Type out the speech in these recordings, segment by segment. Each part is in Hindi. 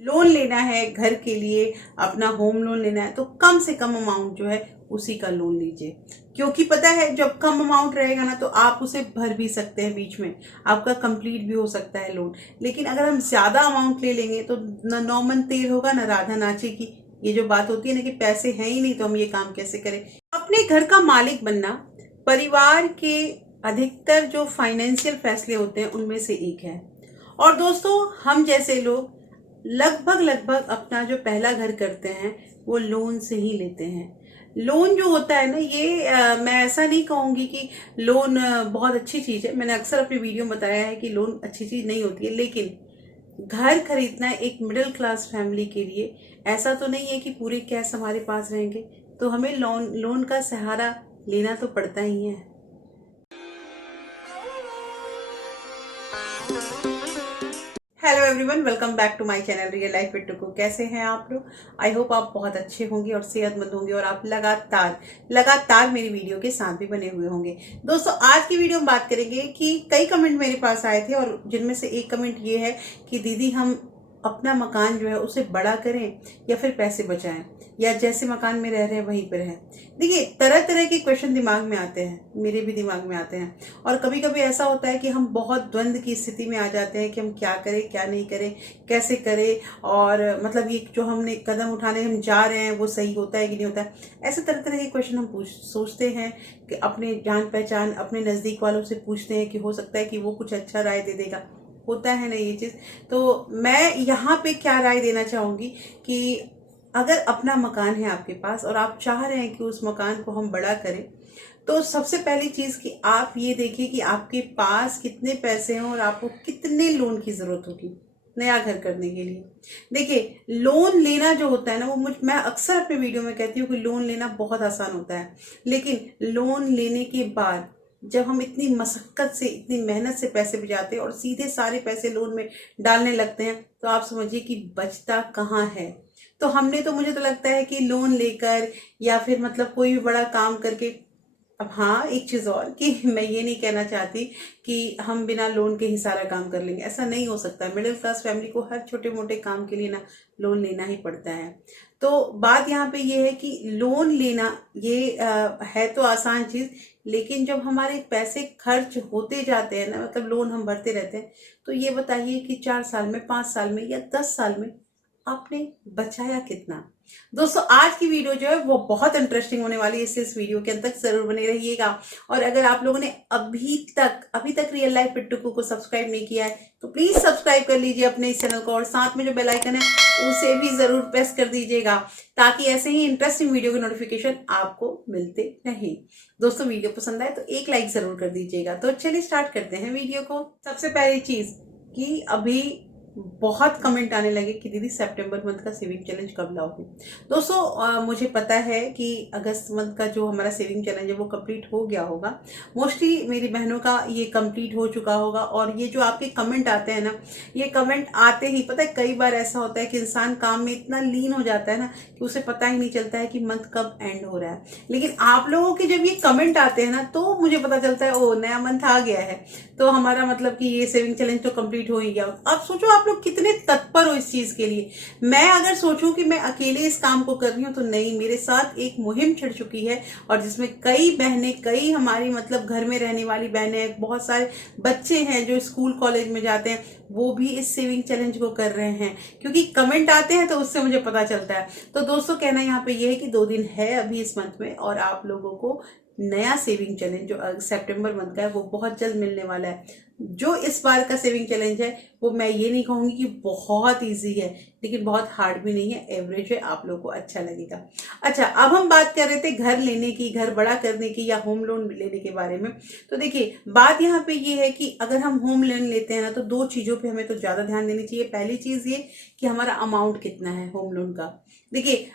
लोन लेना है घर के लिए, अपना होम लोन लेना है तो कम से कम अमाउंट जो है उसी का लोन लीजिए। क्योंकि पता है जब कम अमाउंट रहेगा ना तो आप उसे भर भी सकते हैं, बीच में आपका कंप्लीट भी हो सकता है लोन। लेकिन अगर हम ज्यादा अमाउंट ले लेंगे तो न नौ मन तेल होगा न राधा नाचेगी। ये जो बात होती है ना कि पैसे हैं ही नहीं तो हम ये काम कैसे करें। अपने घर का मालिक बनना परिवार के अधिकतर जो फाइनेंशियल फैसले होते हैं उनमें से एक है। और दोस्तों, हम जैसे लोग लगभग लगभग अपना जो पहला घर करते हैं वो लोन से ही लेते हैं। लोन जो होता है ना ये मैं ऐसा नहीं कहूंगी कि लोन बहुत अच्छी चीज है। मैंने अक्सर अपनी वीडियो में बताया है कि लोन अच्छी चीज नहीं होती है, लेकिन घर खरीदना एक मिडिल क्लास फैमिली के लिए ऐसा तो नहीं है कि पूरे कैश हमारे पास रहेंगे, तो हमें लोन लोन का सहारा लेना तो पड़ता ही है। Hello everyone, welcome back to my channel real life with Tuku. कैसे हैं आप लोग? आई होप आप बहुत अच्छे होंगे और सेहतमंद होंगे और आप लगातार लगातार मेरी वीडियो के साथ भी बने हुए होंगे। दोस्तों, आज की वीडियो में बात करेंगे कि कई कमेंट मेरे पास आए थे और जिनमें से एक कमेंट ये है कि दीदी हम अपना मकान जो है उसे बड़ा करें या फिर पैसे बचाएं, या जैसे मकान में रह रहे हैं वहीं पर रहें। देखिए, तरह तरह के क्वेश्चन दिमाग में आते हैं, मेरे भी दिमाग में आते हैं। और कभी कभी ऐसा होता है कि हम बहुत द्वंद्व की स्थिति में आ जाते हैं कि हम क्या करें क्या नहीं करें, कैसे करें, और मतलब ये जो हमने कदम उठाने हम जा रहे हैं वो सही होता है कि नहीं होता है। ऐसे तरह तरह के क्वेश्चन हम सोचते हैं कि अपने जान पहचान अपने नज़दीक वालों से पूछते हैं कि हो सकता है कि वो कुछ अच्छा राय दे देगा। होता है ना ये चीज़। तो मैं यहाँ पे क्या राय देना चाहूँगी कि अगर अपना मकान है आपके पास और आप चाह रहे हैं कि उस मकान को हम बड़ा करें, तो सबसे पहली चीज कि आप ये देखिए कि आपके पास कितने पैसे हैं और आपको कितने लोन की जरूरत होगी नया घर करने के लिए। देखिए, लोन लेना जो होता है ना वो मैं अक्सर अपने वीडियो में कहती हूँ कि लोन लेना बहुत आसान होता है, लेकिन लोन लेने के बाद जब हम इतनी मशक्कत से इतनी मेहनत से पैसे बचाते हैं और सीधे सारे पैसे लोन में डालने लगते हैं तो आप समझिए कि बचता कहाँ है। तो हमने तो मुझे तो लगता है कि लोन लेकर या फिर मतलब कोई भी बड़ा काम करके। अब हाँ, एक चीज और कि मैं ये नहीं कहना चाहती कि हम बिना लोन के ही सारा काम कर लेंगे, ऐसा नहीं हो सकता। मिडिल क्लास फैमिली को हर छोटे मोटे काम के लिए ना लोन लेना ही पड़ता है। तो बात यहाँ पे ये है कि लोन लेना ये है तो आसान चीज, लेकिन जब हमारे पैसे खर्च होते जाते हैं ना, मतलब लोन हम भरते रहते हैं, तो ये बताइए कि 4 साल में, 5 साल में या 10 साल में आपने बचाया कितना। दोस्तों, आज की वीडियो जो है वो बहुत इंटरेस्टिंग होने वाली है, इसलिए इस वीडियो के अंत तक जरूर बने रहिएगा। और अगर आप लोगों ने अभी तक रियल लाइफ विद टुकू को सब्सक्राइब नहीं किया है तो प्लीज सब्सक्राइब कर लीजिए अपने इस चैनल को, और साथ में जो बेल आइकन है उसे भी जरूर प्रेस कर दीजिएगा ताकि ऐसे ही इंटरेस्टिंग वीडियो के नोटिफिकेशन आपको मिलते रहे। दोस्तों, वीडियो पसंद आए तो एक लाइक जरूर कर दीजिएगा। तो चलिए स्टार्ट करते हैं वीडियो को। सबसे पहली चीज कि अभी बहुत कमेंट आने लगे कि दीदी सितंबर मंथ का सेविंग चैलेंज कब लाओगे। दोस्तों, मुझे पता है कि अगस्त मंथ का जो हमारा सेविंग चैलेंज है वो कंप्लीट हो गया होगा। मोस्टली मेरी बहनों का ये कंप्लीट हो चुका होगा। और ये जो आपके कमेंट आते हैं ना, ये कमेंट आते ही पता है कई बार ऐसा होता है कि इंसान काम में इतना लीन हो जाता है ना कि उसे पता ही नहीं चलता है कि मंथ कब एंड हो रहा है। लेकिन आप लोगों के जब ये कमेंट आते हैं ना तो मुझे पता चलता है ओ नया मंथ आ गया है, तो हमारा मतलब कि ये सेविंग चैलेंज तो कंप्लीट हो ही गया। अब सोचो आप लोग कितने तत्पर हो इस चीज के लिए। मैं अगर सोचूं कि मैं अकेले इस काम को कर रही हूं तो नहीं, मेरे साथ एक मुहिम छिड़ चुकी है और जिसमें कई बहनें, कई हमारी मतलब घर में रहने वाली बहनें, बहुत सारे बच्चे हैं जो स्कूल कॉलेज में जाते हैं, वो भी इस सेविंग चैलेंज को कर रहे हैं। क्योंकि कमेंट आते हैं तो उससे मुझे पता चलता है। तो दोस्तों, कहना यहाँ पे ये है कि 2 दिन है अभी इस मंथ में और आप लोगों को नया सेविंग चैलेंज जो सितंबर मंथ का है वो बहुत जल्द मिलने वाला है। जो इस बार का सेविंग चैलेंज है वो मैं ये नहीं कहूंगी कि बहुत इजी है, लेकिन बहुत हार्ड भी नहीं है, एवरेज है, आप लोगों को अच्छा लगेगा। अच्छा, अब हम बात कर रहे थे घर लेने की, घर बड़ा करने की या होम लोन लेने के बारे में। तो देखिए, बात यहाँ पे ये है कि अगर हम होम लोन लेते हैं ना तो 2 चीजों पे हमें तो ज्यादा ध्यान देनी चाहिए। पहली चीज ये कि हमारा अमाउंट कितना है होम लोन का। देखिए,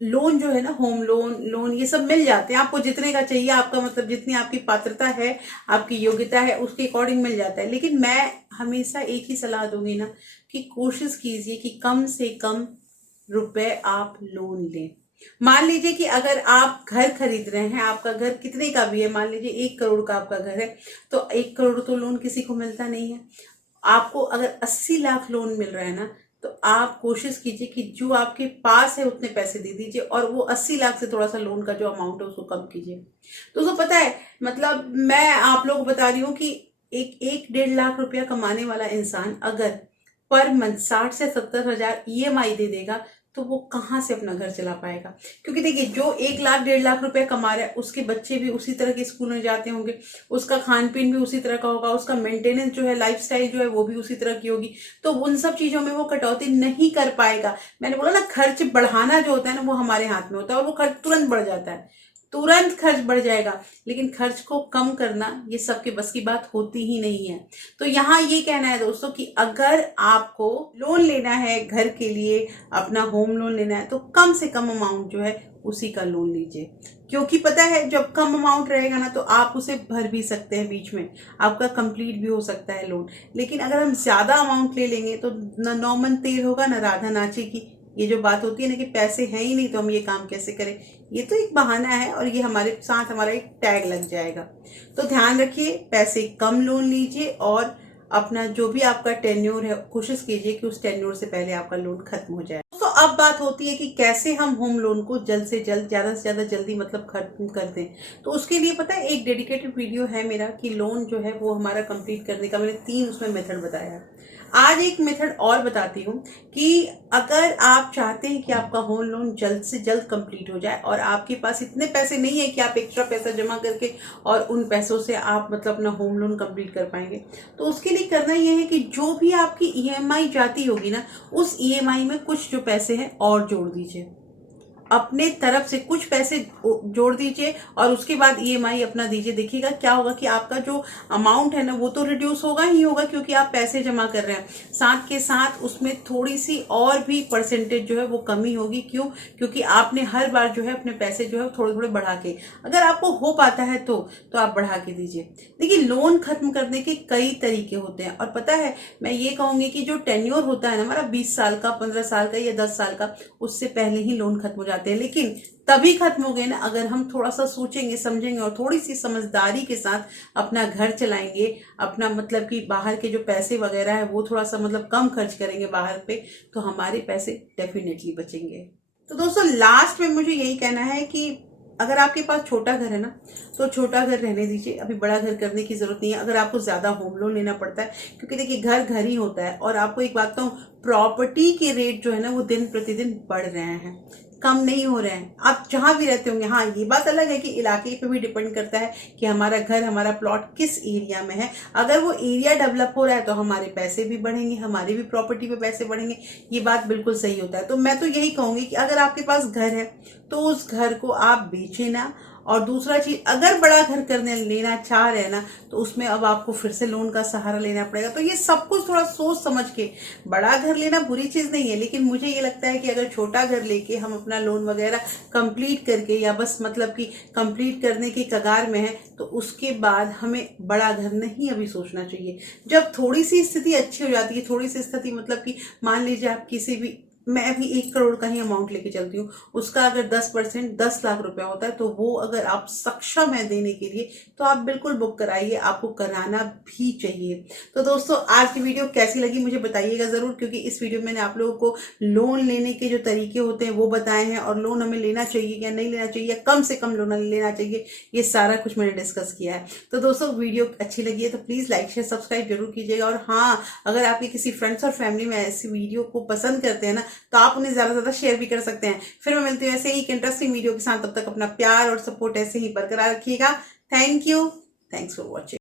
लोन जो है ना, होम लोन, लोन ये सब मिल जाते हैं आपको जितने का चाहिए, आपका मतलब जितनी आपकी पात्रता है, आपकी योग्यता है उसके अकॉर्डिंग मिल जाता है। लेकिन मैं हमेशा एक ही सलाह दूंगी ना कि कोशिश कीजिए कि कम से कम रुपए आप लोन लें। मान लीजिए कि अगर आप घर खरीद रहे हैं, आपका घर कितने का भी है, मान लीजिए 1 करोड़ का आपका घर है, तो 1 करोड़ तो लोन किसी को मिलता नहीं है। आपको अगर 80 लाख लोन मिल रहा है ना तो आप कोशिश कीजिए कि जो आपके पास है उतने पैसे दे दीजिए, और वो 80 लाख से थोड़ा सा लोन का जो अमाउंट है उसको कम कीजिए। तो उसको पता है, मतलब मैं आप लोगों को बता रही हूँ कि एक एक 1.5 लाख रुपया कमाने वाला इंसान अगर पर मंथ 60 से 70 हजार ईएमआई दे देगा तो वो कहाँ से अपना घर चला पाएगा। क्योंकि देखिए, जो 1 लाख 1.5 लाख रुपया कमा रहा है उसके बच्चे भी उसी तरह के स्कूल में जाते होंगे, उसका खान पीन भी उसी तरह का होगा, उसका मेंटेनेंस जो है, लाइफस्टाइल जो है वो भी उसी तरह की होगी। तो उन सब चीजों में वो कटौती नहीं कर पाएगा। मैंने बोला ना, खर्च बढ़ाना जो होता है ना वो हमारे हाथ में होता है, और वो खर्च तुरंत बढ़ जाता है, तुरंत खर्च बढ़ जाएगा। लेकिन खर्च को कम करना ये सबके बस की बात होती ही नहीं है। तो यहाँ ये कहना है दोस्तों कि अगर आपको लोन लेना है घर के लिए, अपना होम लोन लेना है, तो कम से कम अमाउंट जो है उसी का लोन लीजिए। क्योंकि पता है, जब कम अमाउंट रहेगा ना तो आप उसे भर भी सकते हैं, बीच में आपका कंप्लीट भी हो सकता है लोन। लेकिन अगर हम ज्यादा अमाउंट ले लेंगे तो न नौ मन तेल होगा न राधा नाचेगी। ये जो बात होती है ना कि पैसे हैं ही नहीं तो हम ये काम कैसे करें, ये तो एक बहाना है, और ये हमारे साथ हमारा एक टैग लग जाएगा। तो ध्यान रखिए, पैसे कम लोन लीजिए, और अपना जो भी आपका टेन्योर है कोशिश कीजिए कि उस टेन्योर से पहले आपका लोन खत्म हो जाए। तो अब बात होती है कि कैसे हम होम लोन को जल्द से जल्द, ज्यादा से ज्यादा जल्दी मतलब खत्म कर दें। तो उसके लिए पता है, एक डेडिकेटेड वीडियो है मेरा कि लोन जो है वो हमारा कंप्लीट करने का, मैंने 3 उसमें मेथड बताया है। आज एक मेथड और बताती हूँ कि अगर आप चाहते हैं कि आपका होम लोन जल्द से जल्द कंप्लीट हो जाए, और आपके पास इतने पैसे नहीं है कि आप एक्स्ट्रा पैसा जमा करके और उन पैसों से आप मतलब अपना होम लोन कंप्लीट कर पाएंगे, तो उसके लिए करना यह है कि जो भी आपकी ईएमआई जाती होगी ना, उस ईएमआई में कुछ जो पैसे हैं और जोड़ दीजिए। अपने तरफ से कुछ पैसे जोड़ दीजिए और उसके बाद ईएमआई अपना दीजिए। देखिएगा क्या होगा कि आपका जो अमाउंट है ना वो तो रिड्यूस होगा ही होगा, क्योंकि आप पैसे जमा कर रहे हैं, साथ के साथ उसमें थोड़ी सी और भी परसेंटेज जो है वो कमी होगी। क्यों? क्योंकि आपने हर बार जो है अपने पैसे जो है थोड़े थोड़े बढ़ा के, अगर आपको हो पाता है तो आप बढ़ा के दीजिए। देखिए, लोन खत्म करने के कई तरीके होते हैं, और पता है, मैं ये कहूंगी कि जो टेन्योर होता है ना हमारा, 20 साल का, 15 साल का या 10 साल का, उससे पहले ही लोन खत्म हो जाते हैं। लेकिन तभी खत्म हो गए ना अगर हम थोड़ा सा सोचेंगे, समझेंगे और थोड़ी सी समझदारी के साथ अपना घर चलाएंगे, अपना मतलब कि बाहर के जो पैसे वगैरह है वो थोड़ा सा मतलब कम खर्च करेंगे बाहर पे, तो हमारे पैसे डेफिनेटली बचेंगे। तो दोस्तों, लास्ट में मुझे यही कहना है कि अगर आपके पास छोटा घर है ना तो छोटा घर रहने दीजिए, अभी बड़ा घर करने की जरूरत नहीं है। अगर आपको ज्यादा होम लोन लेना पड़ता है, क्योंकि देखिए घर घर ही होता है, और आपको एक बात तो, प्रॉपर्टी के रेट जो है ना वो दिन प्रतिदिन बढ़ रहे हैं, कम नहीं हो रहे हैं। आप जहां भी रहते होंगे, हाँ ये बात अलग है कि इलाके पे भी डिपेंड करता है कि हमारा घर, हमारा प्लॉट किस एरिया में है। अगर वो एरिया डेवलप हो रहा है तो हमारे पैसे भी बढ़ेंगे, हमारी भी प्रॉपर्टी पे पैसे बढ़ेंगे, ये बात बिल्कुल सही होता है। तो मैं तो यही कहूंगी कि अगर आपके पास घर है तो उस घर को आप बेचे ना। और दूसरा चीज, अगर बड़ा घर करने लेना चाह रहे हैं ना तो उसमें अब आपको फिर से लोन का सहारा लेना पड़ेगा। तो ये सब कुछ थोड़ा सोच समझ के, बड़ा घर लेना बुरी चीज नहीं है, लेकिन मुझे ये लगता है कि अगर छोटा घर लेके हम अपना लोन वगैरह कंप्लीट करके, या बस मतलब कि कंप्लीट करने की कगार में है, तो उसके बाद हमें बड़ा घर नहीं अभी सोचना चाहिए। जब थोड़ी सी स्थिति अच्छी हो जाती है, थोड़ी सी स्थिति मतलब कि मान लीजिए आप किसी भी, मैं अभी 1 करोड़ का ही अमाउंट लेके चलती हूँ, उसका अगर 10% 10 लाख रुपया होता है, तो वो अगर आप सक्षम है देने के लिए तो आप बिल्कुल बुक कराइए, आपको कराना भी चाहिए। तो दोस्तों, आज की वीडियो कैसी लगी मुझे बताइएगा जरूर, क्योंकि इस वीडियो में मैंने आप लोगों को लोन लेने के जो तरीके होते हैं वो बताए हैं, और लोन हमें लेना चाहिए या नहीं लेना चाहिए, कम से कम लोन लेना चाहिए, ये सारा कुछ मैंने डिस्कस किया है। तो दोस्तों, वीडियो अच्छी लगी है तो प्लीज लाइक शेयर सब्सक्राइब जरूर कीजिएगा। और हाँ, अगर आपके किसी फ्रेंड्स और फैमिली में ऐसी वीडियो को पसंद करते हैं ना तो आप उन्हें ज्यादा से ज्यादा शेयर भी कर सकते हैं। फिर मैं मिलती हूँ ऐसे ही एक इंटरेस्टिंग वीडियो के साथ, तब तक अपना प्यार और सपोर्ट ऐसे ही बरकरार रखिएगा। Thank you, thanks for watching.